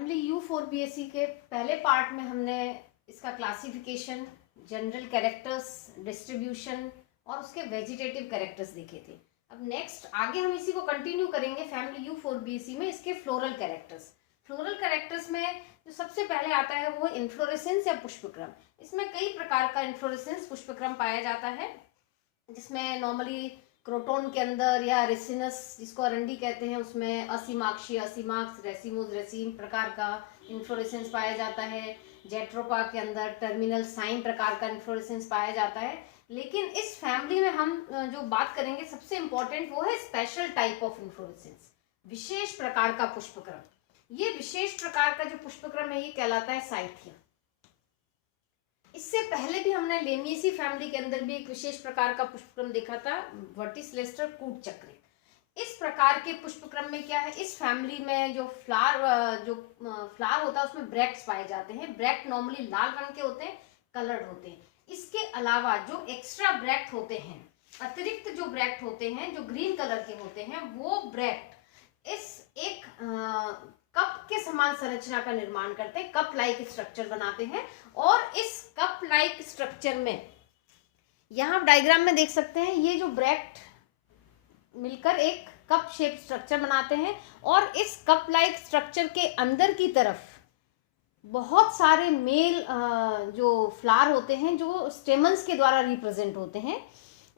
Family U4BAC के पहले part में हमने इसका क्लासिफिकेशन, जनरल कैरेक्टर्स, डिस्ट्रीब्यूशन और उसके वेजिटेटिव कैरेक्टर्स देखे थे। अब नेक्स्ट आगे हम इसी को कंटिन्यू करेंगे फैमिली U4BAC में इसके फ्लोरल कैरेक्टर्स। फ्लोरल कैरेक्टर्स में जो सबसे पहले आता है वो इन्फ्लोरेसेंस या पुष्पक्रम। इसमें कई प्रकार का इन्फ्लोरेसेंस पुष्पक्रम पाया जाता है, जिसमें नॉर्मली क्रोटोन के अंदर या रेसिनस जिसको अरंडी कहते हैं उसमें असीमाक्षी, असीमाक्स, रेसिमोस, रेसिम प्रकार का इन्फ्लोरेसेंस पाया जाता है। जेट्रोपा के अंदर टर्मिनल साइन प्रकार का इन्फ्लोरेसेंस पाया जाता है। लेकिन इस फैमिली में हम जो बात करेंगे सबसे इंपॉर्टेंट वो है स्पेशल टाइप ऑफ इन्फ्लोरेसेंस, विशेष प्रकार का पुष्पक्रम। ये विशेष प्रकार का जो पुष्पक्रम है ये कहलाता है साइथियम। इससे पहले भी हमने लेमिएसी फैमिली के अंदर भी एक विशेष प्रकार का पुष्पक्रम देखा था, वर्टिसलेस्टर कूट चक्र। इस प्रकार के पुष्पक्रम में क्या है, इस फैमिली में जो फ्लावर होता है उसमें ब्रैक्ट्स पाए जाते हैं। ब्रैक्ट नॉर्मली लाल रंग के होते हैं, कलर्ड होते हैं। इसके अलावा जो एक्स्ट्रा ब्रैक्ट होते हैं, अतिरिक्त जो ब्रैक्ट होते हैं जो ग्रीन कलर के होते हैं, वो ब्रैक्ट इस एक कप के समान संरचना का निर्माण करते हैं, कप लाइक स्ट्रक्चर बनाते हैं। और इस कप लाइक स्ट्रक्चर में यहां आप डायग्राम में देख सकते हैं, ये जो ब्रैक्ट मिलकर एक कप शेप स्ट्रक्चर बनाते हैं। और इस कप लाइक स्ट्रक्चर के अंदर की तरफ बहुत सारे मेल जो फ्लावर होते हैं जो स्टेमन्स के द्वारा रिप्रेजेंट होते हैं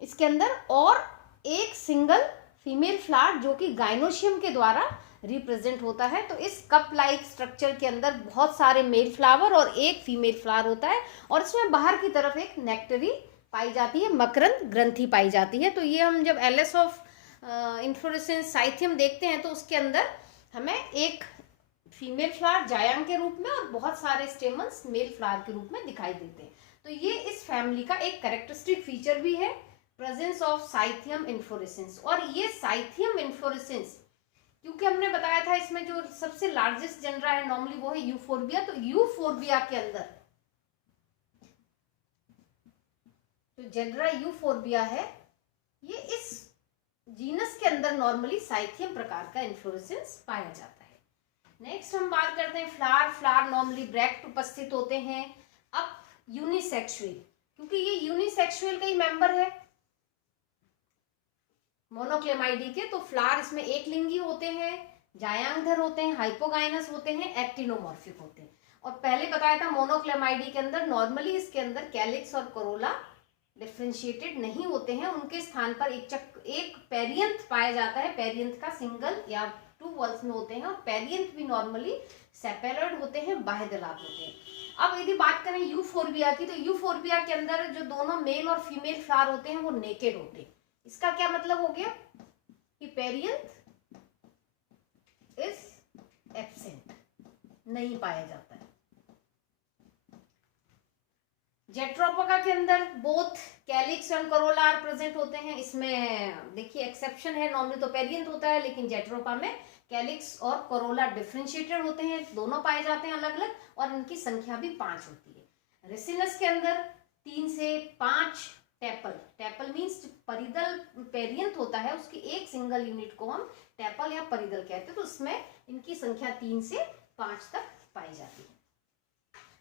इसके अंदर, और एक सिंगल फीमेल फ्लावर जो कि गाइनोशियम के द्वारा रिप्रेजेंट होता है। तो इस कप लाइक स्ट्रक्चर के अंदर बहुत सारे मेल फ्लावर और एक फीमेल फ्लावर होता है, और इसमें बाहर की तरफ एक नेक्टरी पाई जाती है, मकरंद ग्रंथि पाई जाती है। तो ये हम जब एलएस ऑफ इन्फ्लोरेसेंस साइथियम देखते हैं तो उसके अंदर हमें एक फीमेल फ्लावर जायांग के रूप में और बहुत सारे स्टेमन्स मेल फ्लावर के रूप में दिखाई देते हैं। तो ये इस फैमिली का एक कैरेक्टरिस्टिक फीचर भी है, प्रेजेंस ऑफ साइथियम इन्फ्लोरेसेंस। और ये साइथियम इन्फ्लोरेसेंस क्योंकि हमने बताया था इसमें जो सबसे लार्जेस्ट जनरा है नॉर्मली वो है यूफोर्बिया। तो यूफोर्बिया के अंदर जो जनरा यूफोर्बिया है ये इस जीनस के अंदर नॉर्मली साइथियम प्रकार का इन्फ्लोरेसेंस पाया जाता है। नेक्स्ट हम बात करते हैं फ्लावर नॉर्मली ब्रैक्ट उपस्थित होते हैं। अब यूनिसेक्सुअल, क्योंकि ये यूनिसेक्सुअल का ही मेंबर है मोनोक्लेमाइडी के, तो फ्लावर इसमें एक लिंगी होते हैं, जायांगधर होते हैं, हाइपोगाइनस होते हैं, एक्टिनोमॉर्फिक होते हैं। और पहले बताया था मोनोक्लेमाइडी के अंदर नॉर्मली इसके अंदर कैलिक्स और कोरोला डिफरेंशिएटेड नहीं होते हैं, उनके स्थान पर एक पेरियंथ पाया जाता है। पेरियंथ का सिंगल या 2 वॉल्स में होते हैं, और पेरियंथ भी नॉर्मली सेपेलोइड होते हैं, बाह्यदलाप होते हैं। अब यदि बात करें यूफोर्बिया की, तो यूफोर्बिया के अंदर जो दोनों मेल और फीमेल फ्लावर होते हैं वो नेकेड होते हैं। इसका क्या मतलब हो गया कि पेरियंथ इज एब्सेंट, नहीं पाया जाता है। जेट्रोपा के अंदर both calyx and corolla are present होते हैं। इसमें देखिए एक्सेप्शन है, नॉर्मली तो पेरियंथ होता है, लेकिन जेट्रोपा में कैलिक्स और कोरोला डिफरेंशिएटेड होते हैं, दोनों पाए जाते हैं अलग अलग, और इनकी संख्या भी 5 होती है। रेसिनस के अंदर 3 से 5 टेपल मीन्स परिदल पेरियंथ होता है, उसकी एक सिंगल यूनिट को हम टेपल या परिदल कहते हैं। तो उसमें इनकी संख्या 3 से 5 तक पाई जाती है।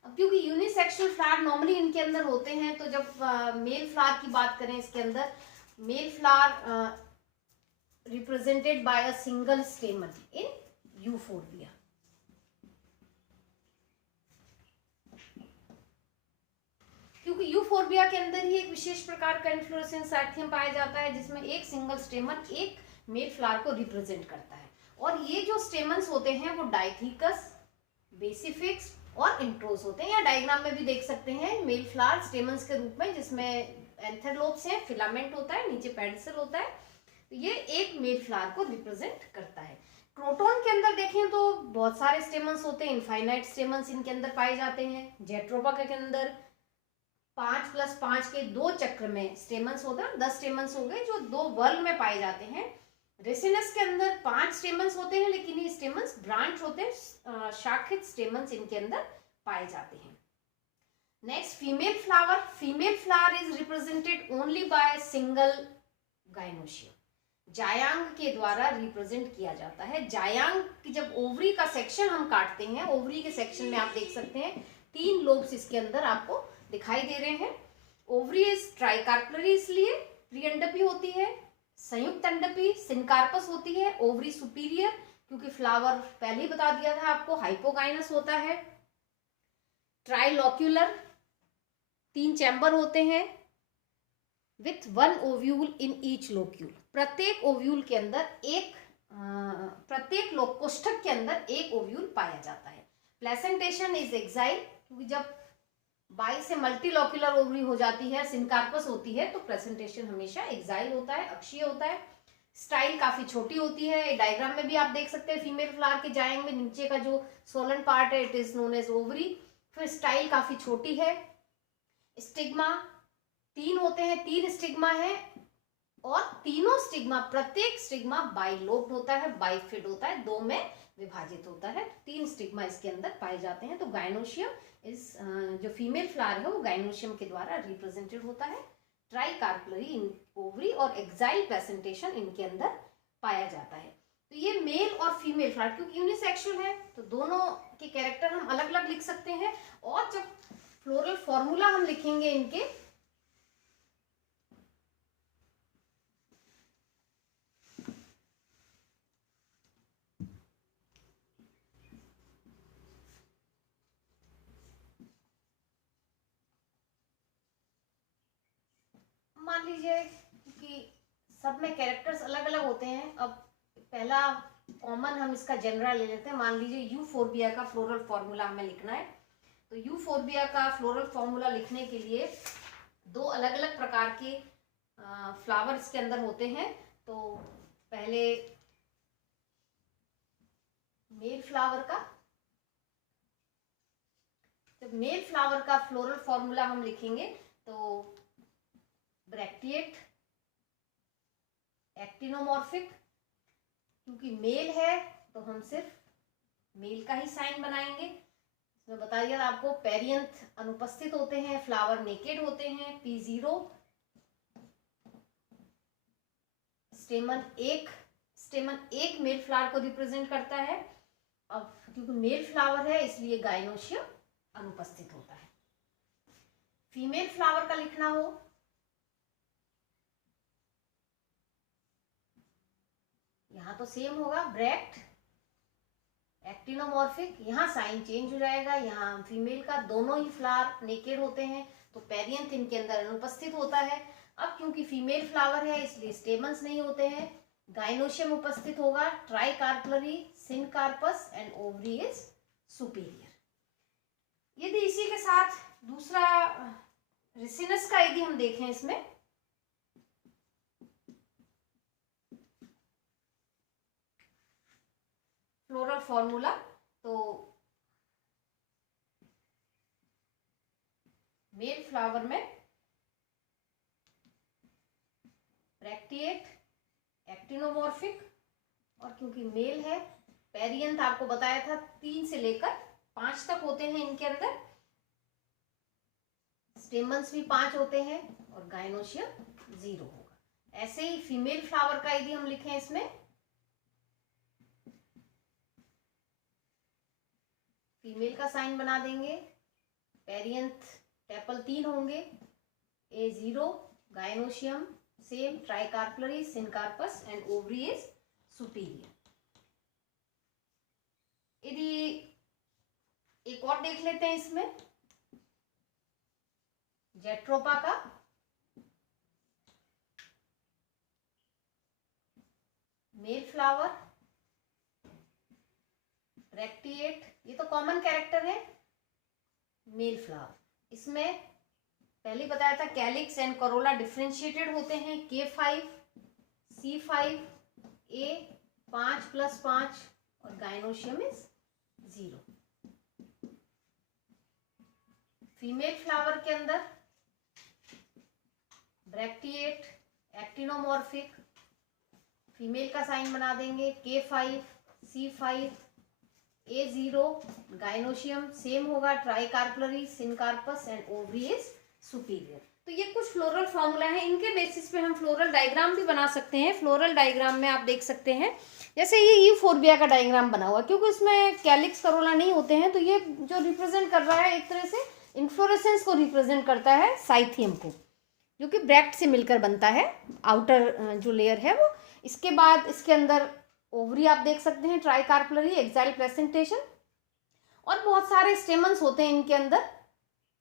अब क्योंकि यूनिसेक्सुअल फ्लावर नॉर्मली इनके अंदर होते हैं, तो जब मेल फ्लावर की बात करें इसके अंदर male flower represented by a single स्टेमन in euphorbia. क्योंकि यूफोर्बिया के अंदर ही एक विशेष प्रकार का इन्फ्लोरेसेंस साइथियम पाया जाता है, जिसमें एक सिंगल स्टेमन एक मेल फ्लावर को रिप्रेजेंट करता है। और ये जो स्टेमन्स होते हैं वो डाइथिकस, बेसिफिक्स और इंट्रोस होते हैं, या डायग्राम में भी देख सकते हैं मेल फ्लावर स्टेमन्स के रूप में, जिसमें एंथरलोप्स है, फिलामेंट होता है, नीचे पेडिसल होता है। तो ये एक मेल फ्लावर को रिप्रेजेंट करता है। क्रोटोन के अंदर देखें तो बहुत सारे स्टेमन्स होते हैं, इनफाइनाइट स्टेमन्स इनके अंदर पाए जाते हैं। जेट्रोपा के अंदर 5+5 के 2 चक्र में स्टेमन्स होते हैं, 10 स्टेमन्स हो गए जो 2 वर्ग में पाए जाते हैं। रेसिनस के अंदर 5 स्टेमन्स होते हैं, लेकिन ये स्टेमन्स ब्रांच होते हैं, शाखित स्टेमन्स इनके अंदर पाए जाते हैं। Next female flower is represented only by single gynoecium. जायांग के द्वारा रिप्रेजेंट किया जाता है। जायांग की जब ओवरी का सेक्शन हम काटते हैं, ओवरी के सेक्शन में आप देख सकते हैं 3 लोब्स इसके अंदर आपको दिखाई दे रहे हैं। ओवरी इज ट्राइकार्पलरी, इसलिए त्रिअंडपी होती है। संयुक्त अंडपी सिनकार्पस होती है। ओवरी सुपीरियर, क्योंकि फ्लावर पहले ही बता दिया था आपको हाइपोगाइनस होता है। ट्राइलोक्यूलर, 3 चैम्बर होते हैं with 1 ovule in each locule. प्रत्येक ओव्यूल के अंदर प्रत्येक कोष्ठक के अंदर एक ओव्यूल पाया जाता है। प्लेसेंटेशन इज एक्साइल, क्योंकि जब बाई से मल्टीलोक्यूलर ओवरी हो जाती है, सिनकार्पस होती है, तो प्रेजेंटेशन हमेशा एक्साइल होता है, अक्षीय होता है। स्टाइल काफी छोटी होती है। डायग्राम में भी आप देख सकते हैं फीमेल फ्लावर के जाएंगे में नीचे का जो सोलन पार्ट है it is known as ovary. फिर स्टाइल काफी छोटी है। स्टिग्मा 3 होते हैं, 3 स्टिग्मा है और तीनों स्टिग्मा, प्रत्येक स्टिग्मा बाइलोब्ड होता है, बाइफिड होता है, 2 में विभाजित होता है। 3 स्टिग्मा इसके अंदर पाए जाते हैं। तो गाइनोशियम इस जो फीमेल फ्लावर है वो गाइनोशियम के द्वारा रिप्रेजेंटेड होता है। ट्राइकार्पलरी इन ओवरी और एक्साइल प्रेजेंटेशन इनके अंदर पाया जाता है। तो ये मेल और फीमेल फ्लावर क्योंकि यूनिसेक्सुअल है तो दोनों के कैरेक्टर हम अलग अलग लिख सकते हैं। और जब फ्लोरल फॉर्मूला हम लिखेंगे इनके, मान लीजिए कि सब में कैरेक्टर्स अलग अलग होते हैं। अब पहला कॉमन हम इसका जनरल ले लेते हैं। मान लीजिए यूफोर्बिया का फ्लोरल फॉर्मूला हमें लिखना है। तो यूफोर्बिया का फ्लोरल फॉर्मूला लिखने के लिए 2 अलग अलग प्रकार के फ्लावर्स के अंदर होते हैं। तो पहले मेल फ्लावर का, जब मेल फ्लावर का फ्लोरल फॉर्मूला हम लिखेंगे तो ब्रैक्टिएट, एक्टिनोमॉर्फिक, क्योंकि मेल है तो हम सिर्फ मेल का ही साइन बनाएंगे। इसमें बता दिया आपको पेरियंथ अनुपस्थित होते हैं, फ्लावर नेकेड होते हैं। P0 स्टेमन एक मेल फ्लावर को रिप्रेजेंट करता है। अब क्योंकि मेल फ्लावर है इसलिए गाइनोशियम अनुपस्थित होता है। फीमेल फ्लावर का लिखना हो, यहां तो सेम होगा, ब्रैक्ट, एक्टिनोमॉर्फिक, यहाँ साइन चेंज हो जाएगा। यहाँ फीमेल का दोनों ही फ्लावर नेकेड होते हैं तो पेरियंथ इनके अंदर अनुपस्थित होता है। अब क्योंकि फीमेल फ्लावर है इसलिए स्टेमन्स नहीं होते हैं, गाइनोशियम उपस्थित होगा, tricarpellary, syncarpous and ovary is superior. यदि इसी के साथ दूसरा रिसिनस का यदि हम देखें इसमें, फ्लोरल फॉर्मूला, तो मेल फ्लावर में ब्रैक्टिएट, एक्टिनोमॉर्फिक, और क्योंकि मेल है पेरियंथ आपको बताया था 3 से लेकर 5 तक होते हैं इनके अंदर, स्टेमन्स भी 5 होते हैं और गाइनोशियम 0 होगा। ऐसे ही फीमेल फ्लावर का यदि हम लिखें इसमें, फीमेल का साइन बना देंगे, पेरियंथ टेपल 3 होंगे, A0, gynoecium same, ट्राइकार्पलरी, syncarpous and ovary is superior. यदि एक और देख लेते हैं इसमें, जेट्रोपा का मेल फ्लावर, ब्रैक्टिएट, ये तो कॉमन कैरेक्टर है मेल फ्लावर। इसमें पहले बताया था कैलिक्स एंड करोला डिफरेंशिएटेड होते हैं, K5, C5, A 5+5 और गाइनोशियम इज 0। फीमेल फ्लावर के अंदर ब्रैक्टिएट, एक्टिनोमॉर्फिक, फीमेल का साइन बना देंगे, K5, C5, A0, gynoecium same होगा, tricarpellary, syncarpous and ovary is superior. तो तो ये कुछ फ्लोरल फॉर्मूला है, इनके बेसिस पे हम फ्लोरल डायग्राम भी बना सकते हैं। फ्लोरल डायग्राम में आप देख सकते हैं जैसे ये यूफोर्बिया का डायग्राम बना हुआ, क्योंकि इसमें कैलिक्स करोला नहीं होते हैं, तो ये जो रिप्रेजेंट कर रहा है एक तरह से इन्फ्लोरेसेंस को रिप्रेजेंट करता है, साइथियम को, जो कि ब्रैक्ट से मिलकर बनता है, आउटर जो लेयर है वो। इसके बाद इसके अंदर ओवरी आप देख सकते हैं, ट्राइकार्पलरी, एक्साइल प्रेजेंटेशन, और बहुत सारे स्टेमन्स होते हैं इनके अंदर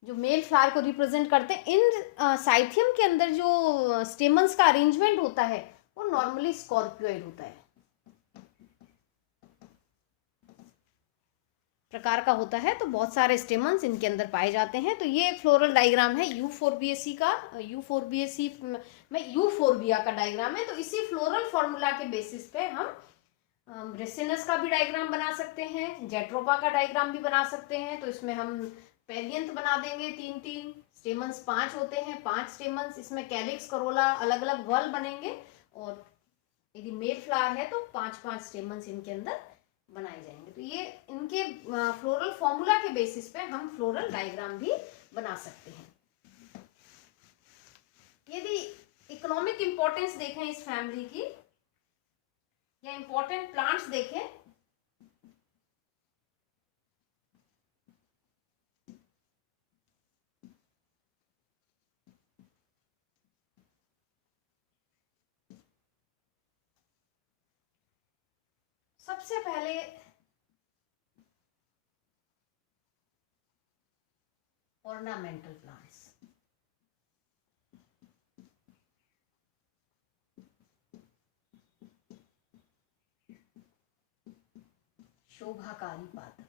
जो मेल फ्लावर को रिप्रेजेंट करते हैं। इन साइथियम के अंदर जो स्टेमन्स का अरेंजमेंट होता है वो नॉर्मली स्कॉर्पियोइड होता है, प्रकार का होता है, तो बहुत सारे स्टेमन्स इनके अंदर पाए जाते हैं। तो ये एक फ्लोरल डायग्राम है यूफोर्बिएसी का, यूफोर्बिएसी में यूफोर्बिया का डायग्राम है। तो इसी फ्लोरल फॉर्मूला के बेसिस पे हम रेसिनस का भी डायग्राम बना सकते हैं, जेट्रोपा का डायग्राम भी बना सकते हैं। तो इसमें हम पेरियंथ बना देंगे, 3-3 स्टेमन्स, 5 होते हैं, 5 स्टेमन्स, इसमें कैलिक्स करोला अलग अलग वल बनेंगे, और यदि मेल फ्लावर है तो 5-5 स्टेमन्स इनके अंदर बनाए जाएंगे। तो ये इनके फ्लोरल फॉर्मूला के बेसिस पे हम फ्लोरल डायग्राम भी बना सकते हैं। यदि इकोनॉमिक इंपॉर्टेंस देखें इस फैमिली की, या इंपॉर्टेंट प्लांट्स देखें, सबसे पहले ऑर्नामेंटल प्लांट्स, शोभाकारी पादप,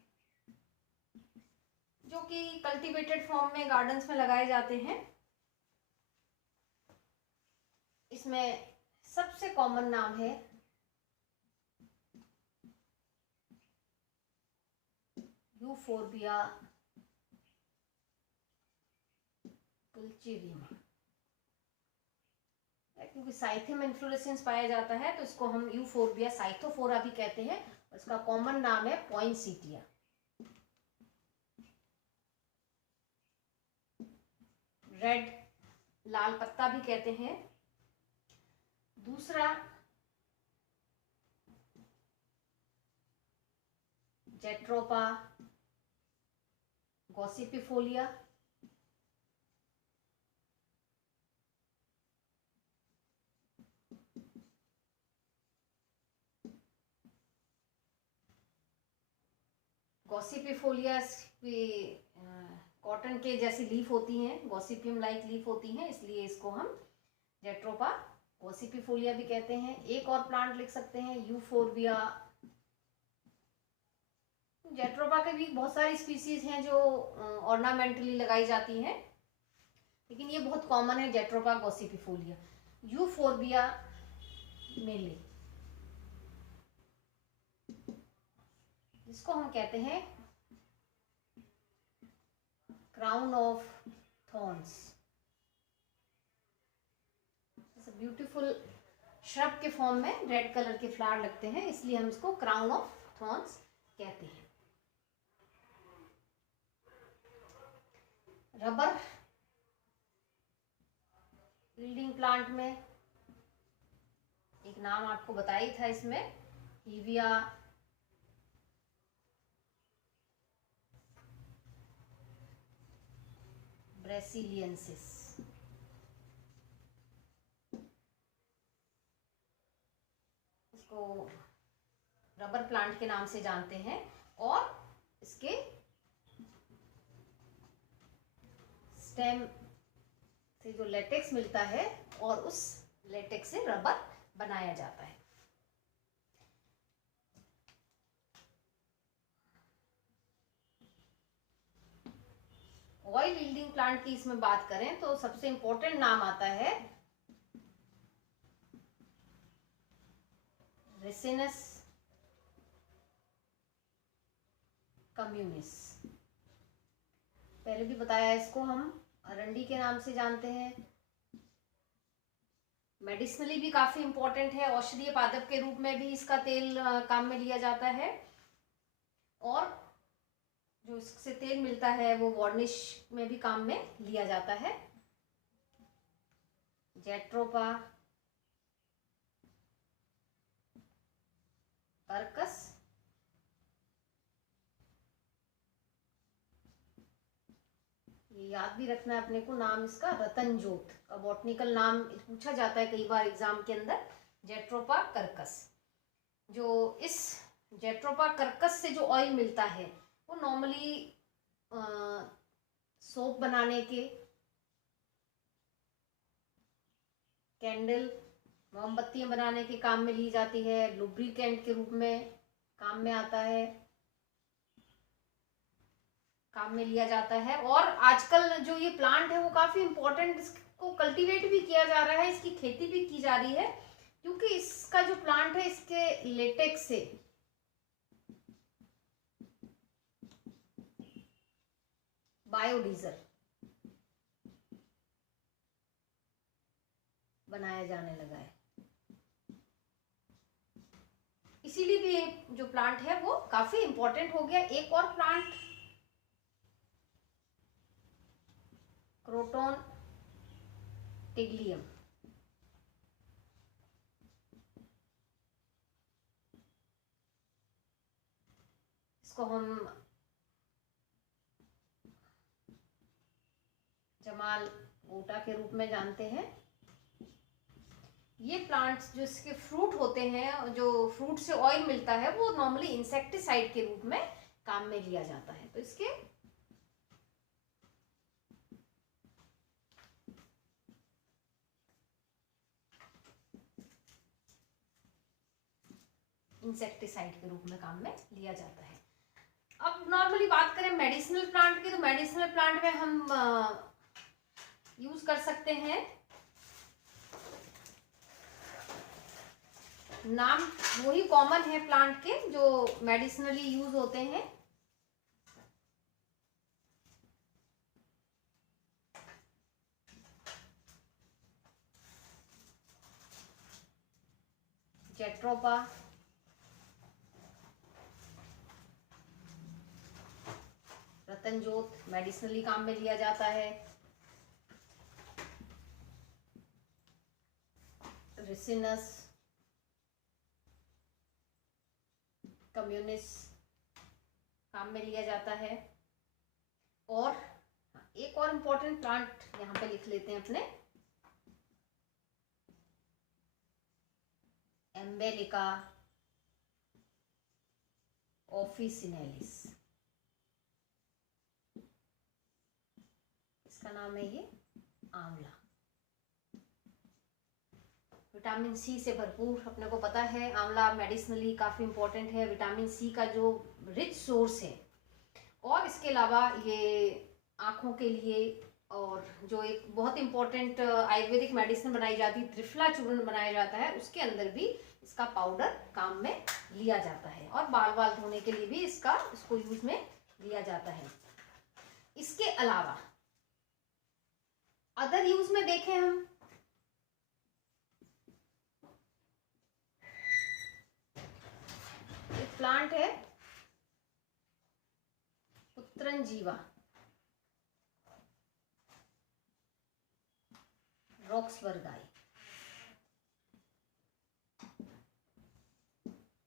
जो कि कल्टीवेटेड फॉर्म में गार्डन्स में लगाए जाते हैं। इसमें सबसे कॉमन नाम है यूफोर्बिया पुल्चेरियम, क्योंकि साइथियम इन्फ्लोरेसेंस पाया जाता है तो इसको हम यूफोर्बिया साइथोफोरा भी कहते हैं। इसका कॉमन नाम है पॉइंसेटिया। रेड लाल पत्ता भी कहते हैं। दूसरा जेट्रोपा गॉसिपिफोलिया, गॉसिपिफोलिया कॉटन के जैसी लीफ होती हैं, गॉसिपियम लाइक लीफ होती हैं, इसलिए इसको हम जेट्रोपा गॉसिपिफोलिया भी कहते हैं। एक और प्लांट लिख सकते हैं यूफोर्बिया। जेट्रोपा के भी बहुत सारी स्पीसीज हैं जो ऑर्नामेंटली लगाई जाती हैं, लेकिन ये बहुत कॉमन है जेट्रोपा गॉसिपिफोलिया। यूफोर्बिया मेले, जिसको हम कहते हैं crown of thorns, beautiful shrub के फॉर्म में रेड कलर के फ्लावर लगते हैं, इसलिए हम इसको क्राउन ऑफ थॉर्न्स कहते हैं। रबर यील्डिंग प्लांट में एक नाम आपको बताया था, इसमें हीविया ब्रेसिलियंसिस, इसको रबर प्लांट के नाम से जानते हैं, और इसके स्टेम से जो लेटेक्स मिलता है और उस लेटेक्स से रबर बनाया जाता है। ऑयल यील्डिंग प्लांट की इसमें बात करें तो सबसे इंपॉर्टेंट नाम आता है रेसिनस कम्युनिस। पहले भी बताया, इसको हम अरंडी के नाम से जानते हैं। मेडिसिनली भी काफी इंपॉर्टेंट है, औषधीय पादप के रूप में भी इसका तेल काम में लिया जाता है, और जो इससे तेल मिलता है वो वार्निश में भी काम में लिया जाता है। जैट्रोपा कर्कस, ये याद भी रखना है अपने को, नाम इसका रतनजोत का बॉटनिकल नाम पूछा जाता है कई बार एग्जाम के अंदर, जैट्रोपा कर्कस। जो इस जैट्रोपा कर्कस से जो ऑयल मिलता है वो नॉर्मली सोप बनाने के, कैंडल मोमबत्तियां बनाने के काम में ली जाती है, लुब्रिकेंट के रूप में काम में आता है, काम में लिया जाता है। और आजकल जो ये प्लांट है वो काफी इंपॉर्टेंट, इसको कल्टीवेट भी किया जा रहा है, इसकी खेती भी की जा रही है, क्योंकि इसका जो प्लांट है इसके लेटेक्स से बायोडीजल बनाया जाने लगा है। इसीलिए भी ये जो प्लांट है वो काफी इंपॉर्टेंट हो गया। एक और प्लांट क्रोटोन टिग्लियम, इसको हम जमाल गोटा के रूप में जानते हैं। ये प्लांट्स जो इसके फ्रूट होते हैं, जो फ्रूट से ऑयल मिलता है, वो नॉर्मली इंसेक्टिसाइड के रूप में काम में लिया जाता है। तो इसके इंसेक्टिसाइड के रूप में काम में लिया जाता है। अब नॉर्मली बात करें मेडिसिनल प्लांट की, तो मेडिसिनल प्लांट में हम यूज कर सकते हैं, नाम वही कॉमन है प्लांट के जो मेडिसिनली यूज होते हैं। जैट्रोपा, रतनजोत मेडिसिनली काम में लिया जाता है, रिसिनस, कम्युनिस काम में लिया जाता है। और एक और इम्पोर्टेंट प्लांट यहाँ पे लिख लेते हैं अपने, एम्बेलिका ऑफिसिनेलिस, इसका नाम है ये आंवला। विटामिन सी से भरपूर, अपने को पता है आंवला मेडिसिनली काफ़ी इंपॉर्टेंट है, विटामिन सी का जो रिच सोर्स है। और इसके अलावा ये आँखों के लिए, और जो एक बहुत इंपॉर्टेंट आयुर्वेदिक मेडिसिन बनाई जाती है, त्रिफला चूर्ण बनाया जाता है, उसके अंदर भी इसका पाउडर काम में लिया जाता है। और बाल बाल धोने के लिए भी इसको यूज में लिया जाता है। इसके अलावा अदर यूज में देखें हम, एक प्लांट है पुत्रंजीवा, रॉक्सबर्गाई।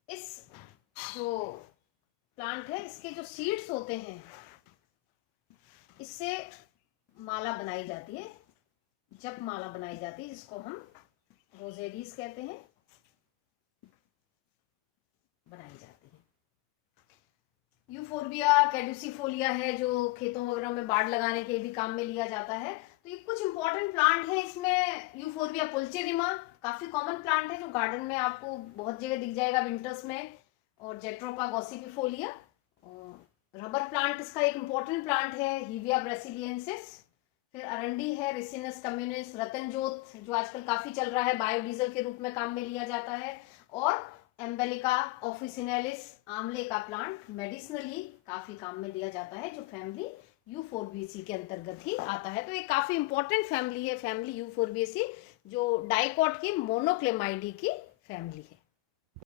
इस जो प्लांट है, इसके जो सीड्स होते हैं, इससे माला बनाई जाती है, जप माला बनाई जाती है, जिसको हम रोजेरीज कहते हैं, बनाई जाती है। यूफोर्बिया कैडुसिफोलिया है, जो खेतों वगैरह में बाड़ लगाने के भी काम में लिया जाता है। तो ये कुछ इंपॉर्टेंट प्लांट है। इसमें यूफोर्बिया पुल्चेरिमा काफी कॉमन प्लांट है, जो गार्डन में आपको बहुत जगह दिख जाएगा विंटर्स में। और जेट्रोपा गॉसिपिफोलिया, रबर प्लांट इसका एक इम्पॉर्टेंट प्लांट है, हीविया ब्रासिलियंसिस। फिर अरंडी है, रिसिनस कम्युनिस, रतनजोत जो आजकल काफी चल रहा है, बायोडीजल के रूप में काम में लिया जाता है। और एम्बेलिका ऑफिसिनेलिस, आंवले का प्लांट मेडिसिनली काफी काम में लिया जाता है, जो फैमिली यूफोर्बिएसी के अंतर्गत ही आता है। तो ये काफी इंपॉर्टेंट फैमिली है, फैमिली यूफोर्बिएसी, जो डाइकॉट की मोनोक्लेमाइडी की फैमिली है।